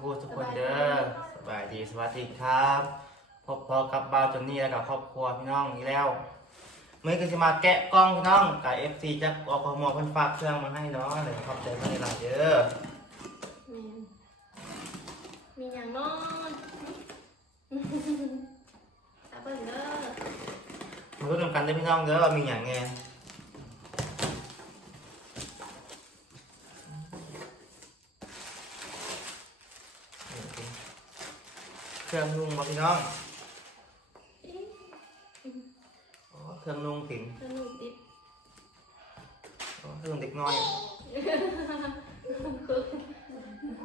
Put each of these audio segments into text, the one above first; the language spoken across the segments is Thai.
ภูทุกคนเด้อสบายดีสวัสดีครับพบพอกับบ่าวจนนี่แล้วกับครอบครัวพี่น้องอีกแล้วเมื่อกี้จะมาแกะกล้องพี่น้องกับเอฟซีจากอพมเพิ่นฝากเครื่องมาให้เนาะเลยขอบใจมากหลายเด้อแม่นมีอย่างนอนตาเบิ่งเด้อมารู้กันได้อพี่น้องเด้อว่ามีอย่างไง เครื่องนุ่งมาพี่น้องอิ๊ะอ๋อเครื่องนุ่งติ๋มสนุกดิอ๋อเครื่องเด็กน้อย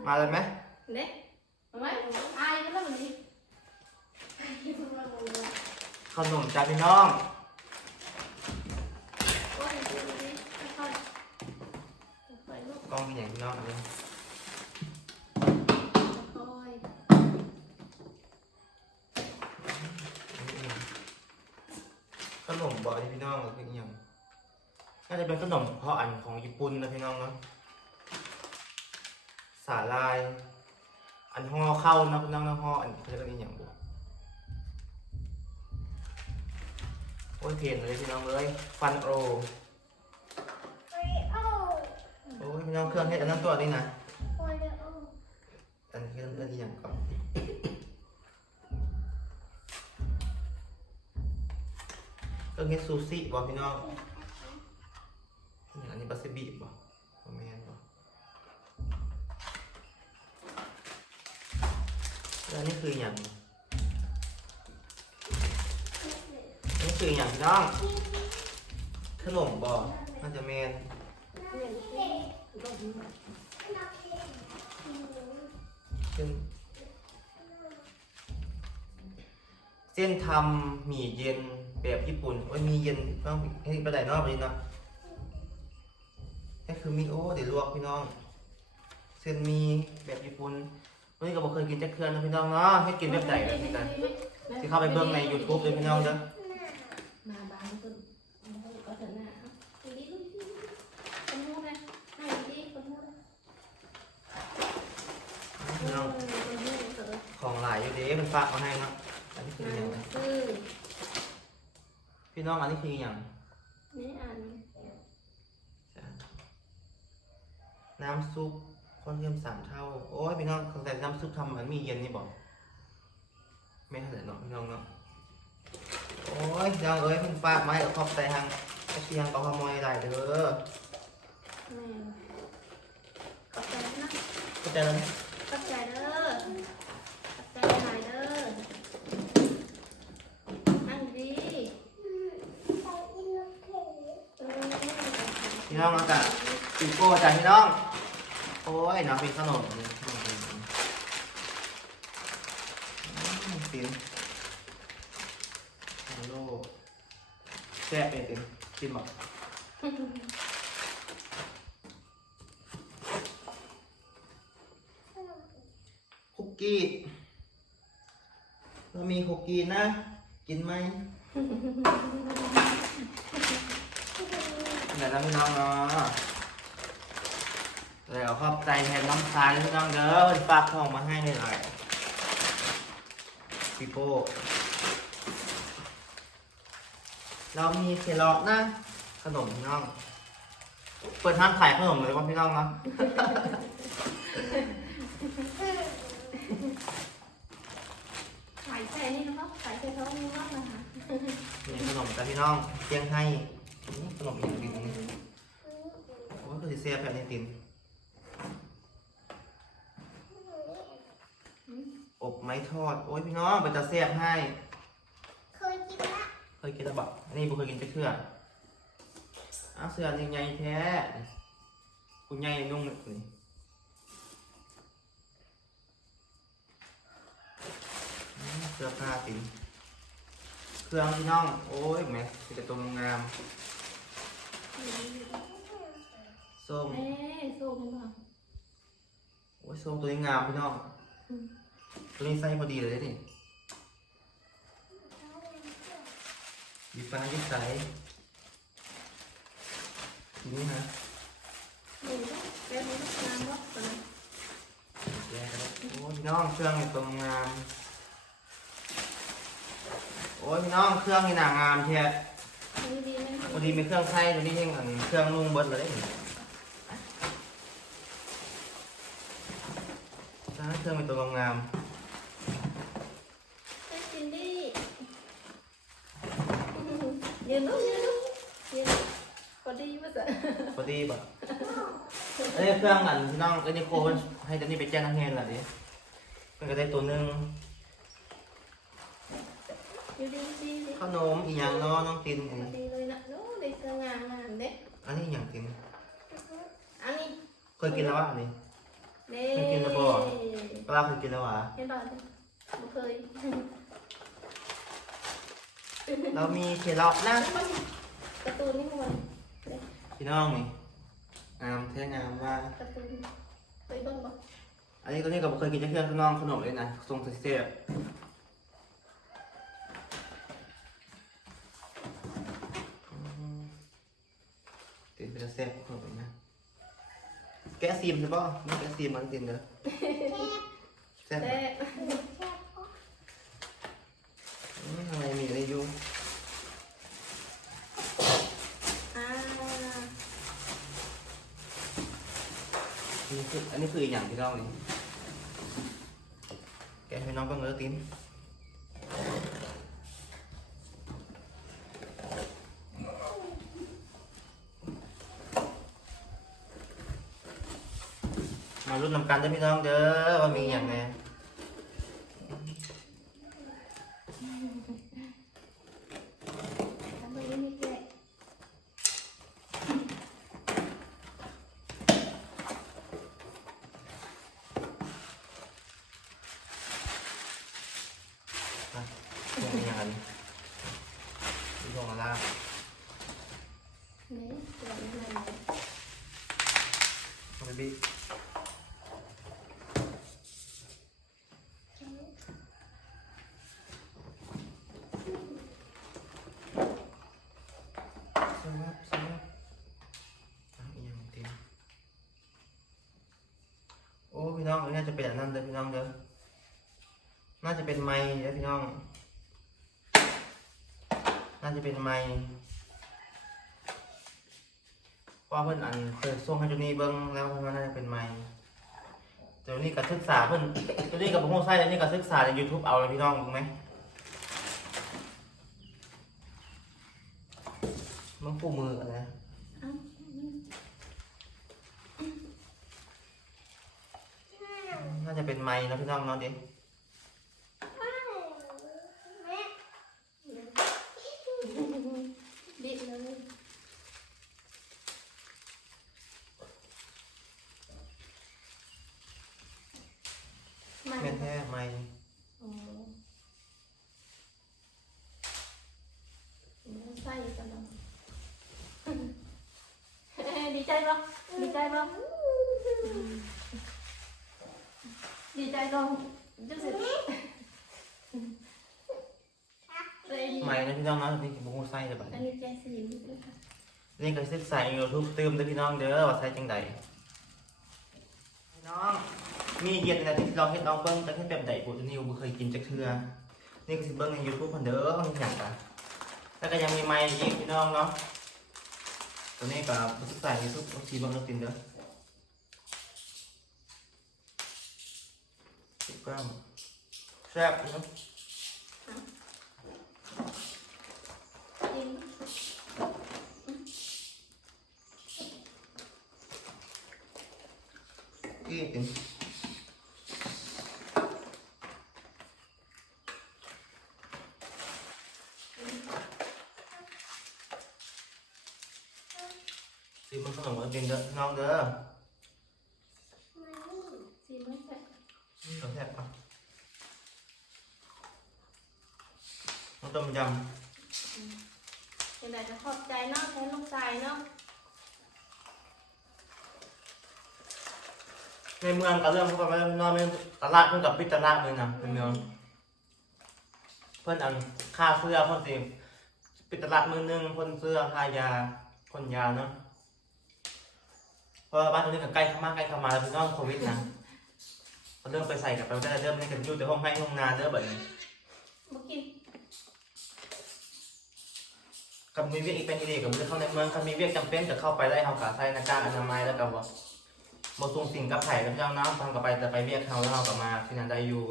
มาเลยไหมเด็กเอาไหมอายก็แล้วมันดิขนมจ้าพี่น้องโอ้ยดูดิค่อยๆค่อยๆลูกกล้องเป็นอย่างพี่น้องเลย ค่อย ข นมบ่อยพี่น้องหรือเป็นอหย่างน่าจะเป็นขนมเฉพาะอันของญี่ปุ่นนะพี่น้องเนาะสาลาย อันห่อเข้านะพี่น้องนะห่ออันเขาจะเป็นอหย่างบุโอ้ยเพลนเลยพี่น้องเลยฟันโอโอ้ยพี่น้องเครื่องเฮ็ดอันนั้นตัวนี้นะอันนี้เครื่องเฮ็ดอหย่างก่อน เครื่องเฮ็ดซูชิบ่พี่น้องอย่างอันนี้บาซิบิบ่บ่แม่นบ่แล้วนนี้คืออย่างนนี้คืออย่างพี่น้องขนมบ่น่าจะแม่นๆเนี่ยลงมนเส้นทำหมี่เย็น แบบญี่ปุ่นโอ้ยมีเย็นต้องให้ไปไหนนอกไปนี่เนาะนี่คือมีโอ้เดี๋ยวลวกพี่น้อง เส้นมีแบบญี่ปุ่นวันนี้ก็บอกเคยกินจักเทือนนะพี่น้องเนาะให้กินแบบไหนเลยพี่กันที่เข้าไปเบิ่งใน YouTube เลยพี่น้องเด้อมาบางคนก็ถึงหน้าดูดิดูดิคนพูดนะให้ดิคนพูดนพี่น้องของหลายอยู่ด้มันฝากมาให้เนาะอันนี้คืออหย่างคือ พี่น้องอันนี้คืออหย่างนี่อ่านน้ำซุปข้นเค็มสามเท่า โอ้ยพี่น้องสงสัยน้ำซุปทำมันมีเย็นนี่บอกไม่เท่าไหร่เนาะพี่น้องเนาะโอ้ยพี่น้องเอ้ยเพิ่งฝากมาให้กับครอบใจทางเชียงปลาขโมยได้เด้อแม่ขอบใจนะเข้าใจแล้วไหม ขอบใจเด้อขอบใจหลายเด้อนั่งดีเออ พี่น้องเอากะปีโป้จ้ะพี่น้อง โอ้ยน้ำเป็นขนมนี่อืมตินฮัลโหลแซ่บเป็นตินกินบอกคุกกี้เรามีคุกกี้นะ กินไหม เดี๋ยวเราพี่น้องเนาะเดี๋ยวขอบใจแทนน้องชายพี่น้องเด้อเพิ่นฝากของมาให้หน่อยพี่โป้เรามีเคลอทนะ ขนมพี่น้อง เปิดร้านขายขนมเลยว่าพี่น้องเนาะขายใจนี่นะครับขายใจท้องนี่มากนะคะมีขนมจากพี่น้องเตียงให้นี่ ขนมอีกนิดนึงโอ้ยก็สิเสียแบบนี้ตินอบไม้ทอด โอ้ยพี่น้องมันจะเสียบให้ เคยกินละเคยกินแล้วบอกอันนี้บุเคยกินจะเชื่ออ้าวเสื้อยังไงแท้คุณใหญ่นุ่งเลยนี่อืมเสื้อผ้าตินเครื่องพี่น้อง โอ้ยแม่มีแต่ตัวงาม ส้มเอ๊ะสู้กันบ้างโอ้ยส้มตัวนี้งามพี่น้อง ตัวนี้ไส้พอดีเลยนี่ดีฟ้าดีใสทีนี้ฮะดูแป๊บนึงน้ำรถก่อนแยกกันแล้วโอ้ยพี่น้องเครื่องนี่ตรงงาม โอ้ยพี่น้องเครื่องนี่หนางามเทีย ดีดีไหมพอดีมีเครื่องไส้ตัวนี้เองเครื่องนุ่งเบิดเลยถ้าเครื่องเป็นตัวงามไอ้ซินดี้ยืนลูกยืนลูกยืนพอดีป่ะจ๊ะพอดีแบบเอ้ยเครื่องอันพี่น้องเอ้ยนี่โคมันให้ตัวนี้ไปแจ้งนักเรียนหละดิมันก็ได้ตัวหนึงอยู่ดีดีดี ขนมอีหยังเนาะน้องตินพอดีเลยนะโน้ได้เสื้องามงามเด้อันนี้อหย่างตินอันนี้เคยกินแล้ววะอันนี้เด้ไม่กินแล้วบ่ปลาเคยกินแล้ววะเห็นป่ะบ่เคยเรามีเคล็ดนะการ์ตูนนี่มันพี่น้องนี่งามแท้งามว่าการ์ตูนเคยเบิ่งบ่อันนี้ตัวนี้ก็บ่เคยกินจะเครื่องน้องขนมเลยนะทรงเสียบ ตินเป็นแซ่บขนมนะแกะซีมใช่ป่ะนี่แกะซีมมันตินเด้อแซ่บแต่อืมทำไมมีอะไรอยู่อ่าอันนี้คืออันนี้คืออีกอย่างที่น้องนี่แกะให้น้องก็เงื้อติน มารุ่นนำกันเด้อพี่น้องเด้อว่ามีอย่างไง ทำไมไม่แกะ พวกนี้อย่างนี้ที่พวกมาล่า นี่ตัวนี้อะไร เอาไปบีสวัสดีสวัสดีอะอีกอย่างเต็มโอ้พี่ น่าจะเป็นอันนั้นเด้อพี่น้องเด้อน่าจะเป็นไม้เด้อพี่น้อง น่าจะเป็นไม้พราะเพิ่นอันเคยส่งให้จุนี่เบิ่งแล้วเพิ่นว่าน่าจะเป็นไม้เดี๋ยวนี้ก็ศึกษาเพิ่นเดี๋ยวนี้กับผมใช้เดี๋ยวนี้ก็ศึกษาใน YouTube เอาเลยพี่น้องถูกไหมมันคู่มือกันนะ อ้าว น่าจะ เป็นไม้นะพี่น้องเนาะเด็กบิดเลยมันแม่นแท้ไม้โอ้ใส่กันแล้วดีใจปะดีใจปะ ดีใจก็จะสิเลยดีไม้นะพี่น้องเนาะนี่ผมใช้เลยบัดอันนี้นี้แจสีเลยค่ะนี่ก็ศึกษาใน YouTube เติมเด้อพี่น้องเด้อว่าใช้จังใดพี่น้อง มีเย็นนะที่เราเฮ็ดลองเบิ่งแต่เฮ็ดแบบใดกูจะนิวบ่เคยกินจักเทื่อนี่ก็สิเบิ่งใน YouTube เพิ่นเด้อมันหยังกะแล้วก็ยังมีไม้อีกพี่น้องเนาะตัวนี้ก็บ่ศึกษาใน YouTube ต้องสิเบิ่งแล้วกินเด้อสิบกรัมแซ่บเนาะจริงอีกตินสิมันขนมเอากินเด้อพี่น้องเด้อ สีมันแซ่บ เราแซ่บปะน้ำต้มยเป็นไรจะขอบใจเนาะแทนลูกชายเนาะำในเมืองก็เรื่องพวกเราไม่นอนไม่ตลาดเพิ่นกับปิดตลาดเลยนะในเมืองเพิ่นอันค่าเสื้อเพิ่นสิปิดตลาดมือหนึงเพิ่นเสื้อค่ายาคนยาเนาะเพราะว่าบ้านตรงนี้ก็ใกล้เข้ามาใกล้เข้ามาแล้วพี่น้องโควิดนะ เขาเริ่มไปใส่กับไปได้เริ่มในกันอยู่แต่ห้องให้ห้องนาเด้อแบบนี้มากินกับมีเวียกอีกเป็นอีเดียกับมือเข้าในเมืองคันมีเวียกจำเป็นจะเข้าไปได้เขากะใส่หน้ากากอนามัยแล้วกับว่าบททรงสิ่งกับไผ่กับเจ้าน้ำฟังกับไปแต่ไปเวียกเขาแล้วเขากลับมาที่นั่นได้อยู่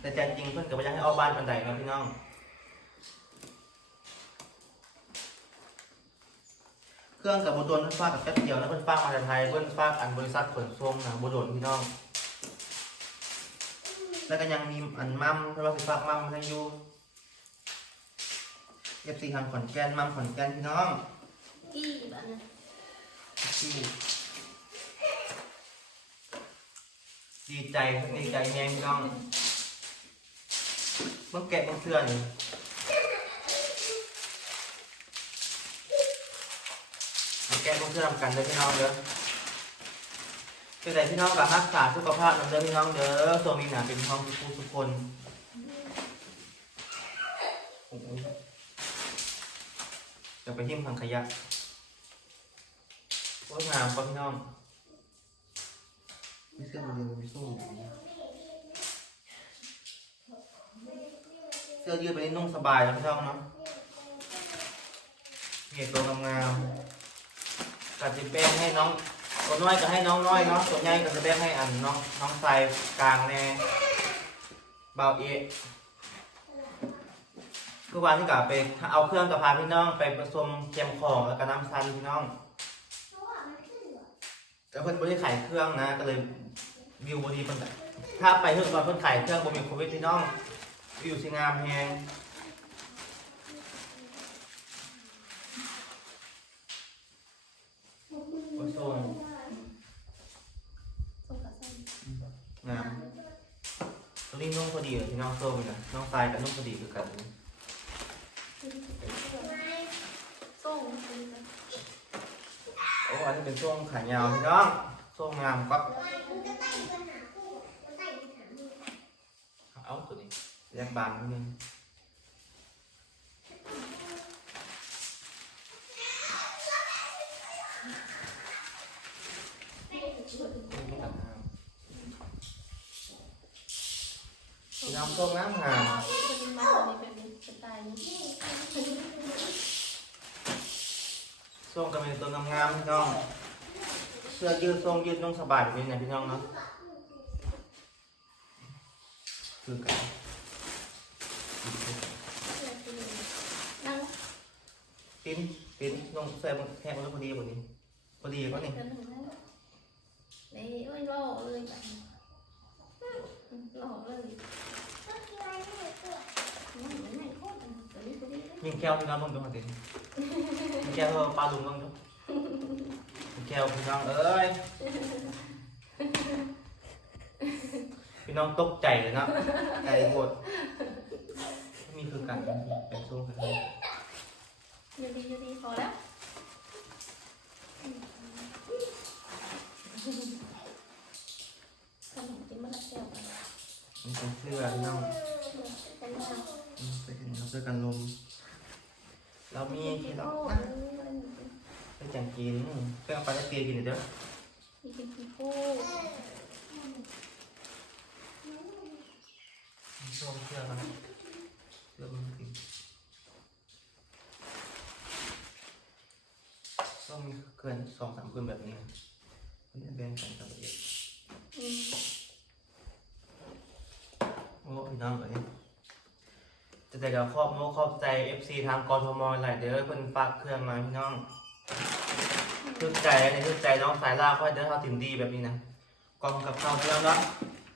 แต่ใจจริงเพื่อนกับไปยังให้ออกบ้านปันใดเนาะพี่น้อง เครื่องกับบโดนเพิ่นฝากกับแป๊บเดียวแล้วเพิ่นฝากมาจากไทยเพิ่นฝากอันบริษัทขนส่งนะบโดนพี่น้อง แล้วก็ยังมีอันมั่มเพิ่นว่าสิฝากมั่มให้อยู่เอฟซีทางขอนแก่นมั่มขอนแก่นพี่น้องกี้แบบนั้นที่ดีใจดีใจแฮงพี่น้องเมื่อแกะเมื่อเสื้อนี่มา แกะเมื่อเสื้อทำกันเด้อพี่น้องเด้อเป็นไรพี่น้องกับรักษาสุขภาพนำเด้อพี่น้องเด้อตัวมีหนาเป็นท้องผู้ทุกคนโอ้โหจะไปหิ้มทางขยะโอ้ยงามป่ะพี่น้องไม่เสื้อมันเรียนกับพี่สู้เสื้อยืดไปนี่นุ่งสบายแล้วพี่น้องเนาะเหตุตัวงามๆ กัดจิแป้งให้น้องตัวน้อยก็ให้น้องน้อยเนาะตัวใหญ่ก็จะแป้งให้อันน้องน้องทรายกลางแน่เบาเอะคือวันที่กลับไปเอาเครื่องกับพาพี่น้องไปผสมเค็มของแล้วก็น้ำซันพี่น้องแต่เพิ่นบ่ได้ขายเครื่องนะก็เลยวิวบ่ดีเพิ่นถ้าไปเพิ่นว่าเพิ่นขายเครื่องบ่มีโควิดพี่น้องวิวสิงามแฮงโอ้ยโซนส้มกับไส้งามตัวนี้นุ่งพอดีเลยพี่น้องโซ่นี่นะน้องทรายกับนุ่งพอดีคือกันส้มเป็นแบบโอ้อันนี้เป็นช่วงขายาวพี่น้องโซ่งามก็มันก็ไต่ปัญหาคู่มันไต่ปัญหาคู่เอาตัวนี้แยกบางนิดนึงไม่ตัดงาม พี่น้องามงามเป็นมาในแบบนี้สไตล์นี้ส้มก็เป็นตัวงามๆพี่น้องเสื้อยืดส้มยืดนุ่งสบายแบบนี้นะพี่น้องเนาะคือกันปิ้นปิ้นนุ่งเสื้อมันแค่มันพอดีกว่านี้พอดีกว่านี้นี่เอ้ยหล่อเลยแบบหล่อเลย ยิงแก้วพี่น้องมึงดูมาดิยิงแก้วเออปลาลุงมึงดูยิงแก้วพี่น้องเอ้ย พี่น้องตกใจเลยนะใจโหดมีคือกันเป็นสู้กัน อยู่ดีอยู่ดีพอแล้วขนมกินมะละแก้ว มันเป็นเสื้อพี่น้อง เป็นยัง อืมไปเห็นเขาเสื้อกันลม เรามีที่เรา โอ้ อะไปจังกินเพื่อเอาไปให้เตียกินเดี๋ยว มีกินกีโก้ ช่วงเสื้อกันเสื้อมันกินต้องมีเกินสองสามคืนแบบนี้อันนี้แบ่งกันกับเด็กโอ้พี่น้องเอ้ยจะแต่กับครอบโน้ครอบใจ FC ทางกทมหลายเด้อเพิ่นฝากเครื่องมาพี่น้อง ทึกใจในทึกใจน้องสายล่าค่อยเด้อเขาถิ่นดีแบบนี้นะกล่องกับข้าวพี่น้องเนาะ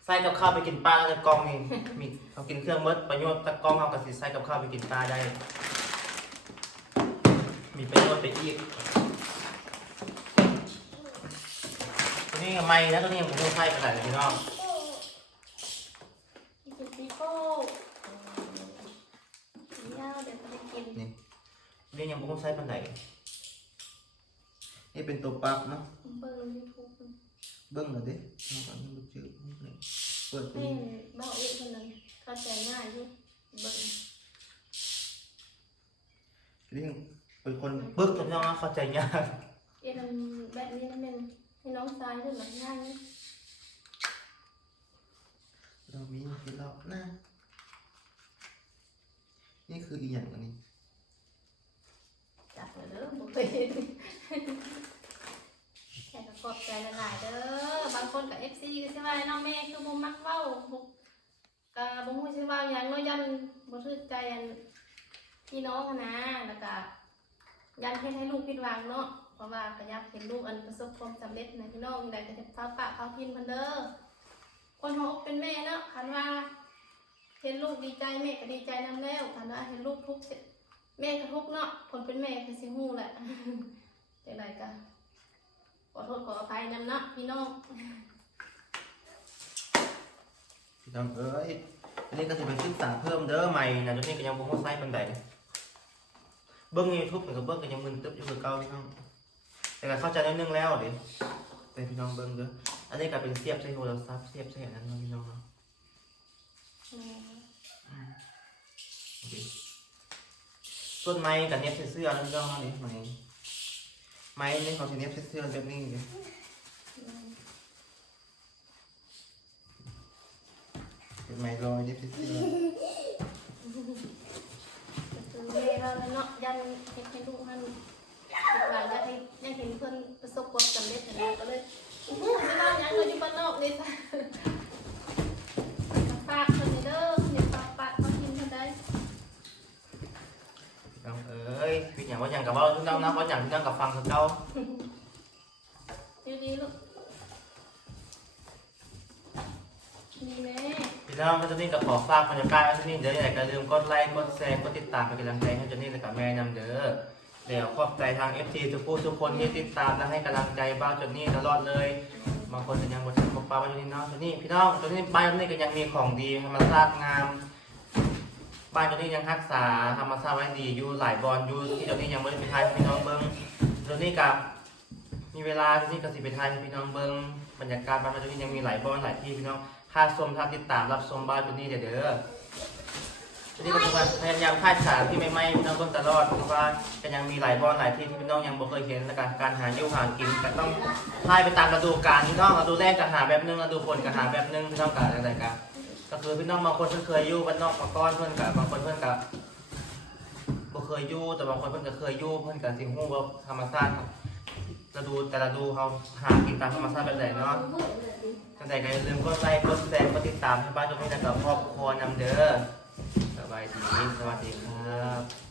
ใส่กับข้าวไปกินปลาแล้วแต่กล่องนี่มีเขากินเครื่องหมดประโยชน์แต่กล่องเขาก็สิใส่กับข้าวไปกินปลาได้ มีประโยชน์ไปอีกตัวนี้ก็ไม่นะตัวนี้ผมไม่ใส่กระดาษเลยพี่น้องมีกินกีโก้ยาวเดี๋ยวจะไปกินนี่นี่ยังไม่ต้องใช้ปันไหน นี่เป็นตัวปลั๊กเนาะเบอร์ยูทูบเบิ้งหน่อยดิน้องก่อนนี่มันจืดนิดหนึงเปิดตัวให้นี้เบาเอกคนนึงเข้าใจง่ายที่เบอร์นี่เป็นคนปึ๊กกับน้องนะเข้าใจยากเอ็นแบบนี้นั่นเป็นให้น้องชายขึ้นมาง่ายนี่เรามีกินแล้วนะนี่คืออีกอย่างอันนี้จับเลยเด้อบุกไป แค่ก็กดใจละลายเด้อบางคนกับเอฟซีก็ใช่ว่าน้องแม่คือบ่มักเว้าบุกกะบ่ฮู้สิว่าหยังเนาะยันบ่ถือใจอันพี่น้องหั้นนะแล้วก็ยันเฮ็ดให้ลูกผิดหวังเนาะเพราะว่าก็อยากเห็นลูกอันประสบความสำเร็จนะพี่น้องอยากจะเฮ็ดฟ้าปะฟ้าพินเพิ่นเด้อคนหกเป็นแม่เนาะคันว่าเห็นลูกดีใจแม่ก็ดีใจนำแล้วคันว่าเห็นลูกทุกข์แม่ก็ทุกข์เนาะคนเป็นแม่คือสิฮู้แหละ จังไดก็ข อโทษขออภัยนำเนาะพี่น้องพี่น้องเอ้ยอันนี้ก็จะเป็นศึกษาเพิ่มเด้อใหม่นะจุดนี้ก็ยังบ่ฮู้ไซส์ปานใดเบิ่งใน YouTube นี่ก็เบิ่งก็ยังมึนตึ๊บอยู่คือเก่าพี่น้องแต่ก็เข้าใจนิดนึงแล้วเด้แต่พี่น้องเบิ่งเด้ออันนี้ก็เป็นเสียบใส่โทรศัพท์เสียบใส่อันนั้นเนาะพี่น้องเนาะโอเคส่วนไม้กับเน็บใส่เสื้อแล้วพี่น้องเนาะนี่ไม้ ไม้นี่เขาใช้เน็บใส่เสื้อแบบนี้เด้เป็นไม้ลอยเน็บใส่เสื้อคือแม่เราเนาะยันเฮ็ดให้ลูกมันผิดหวังยันให้ยันเห็นเพิ่นประสบความสำเร็จนะก็เลยอู้หูไม่ว่าหยังเลยอยู่บ้านนอกนี่ซะฝากเพิ่นนี่เด้อเห็นฝากฝากเขากินเพิ่นได้ พี่น้อง เอ้ยพี่อย่างว่าอย่างกับว่าพี่น้องนะว่าอย่างพี่น้องกับฟังคือเก่าดีดีๆลูกดีแม่พี่น้องก็จะนี่กับขอฝากบรรยากาศไว้ที่นี่เด้ออย่าลืมกดไลค์กดแชร์กดติดตามเป็นกำลังใจให้เจนนี่และกับแม่นำเด้อเดี๋ยวขอบใจทาง FT ทุกผู้ทุกคนที่ติดตามและให้กำลังใจบ้านเจนนี่ตลอดเลยบางคนก็ยังบ่ทันบอกป้าว่าอยู่นี่เนาะตัวนี้พี่น้องตัวนี้บ้านตัวนี้ก็ยังมีของดีธรรมชาติงาม บ้านตัวนี้ยังรักษาธรรมชาติไว้ดีอยู่หลายบอลอยู่ที่ตัวนี้ยังไม่ได้ไปทายพี่น้องเบิ้งตัวนี้กับมีเวลาตัวนี้ก็สิไปทายพี่น้องเบิ้งบรรยากาศบ้านตัวนี้ยังมีหลายบอลหลายที่พี่น้องค่าชมค่าติดตามรับชมบ้านตัวนี้เด้อเด้อตัวนี้ก็จะพยายามคายสาที่ไม่ไหม้พี่น้องเบิ้งตลอดเพราะว่าก็ยังมีหลายบอลหลายที่ที่พี่น้องยังบ่เคยเห็นและการการหาอยู่หากินก็ต้องพายไปตามฤดูกาลพี่น้องฤดูแรกก็หาแบบนึงฤดูฝนก็หาแบบนึงพี่น้องกะอะไรกัน ก็คือพี่น้องบางคนเพิ่นเคยอยู่บ้านนอกมาก่อนเพิ่นกับบางคนเพิ่นกับ่เคยอยู่แต่บางคนเพิ่นก็เคยอยู่เพิ่นกับสิฮู้ว่าธรรมชาติครับฤดูแต่ละดูเขาหากินตามธรรมชาติแบบไหนเนาะจังใดก็อย่าลืมกดไลค์กดแชร์กดติดตามให้บ้านตรงนี้แล้วก็ครอบครัวนำเด้อสบายดีสวัสดีครับ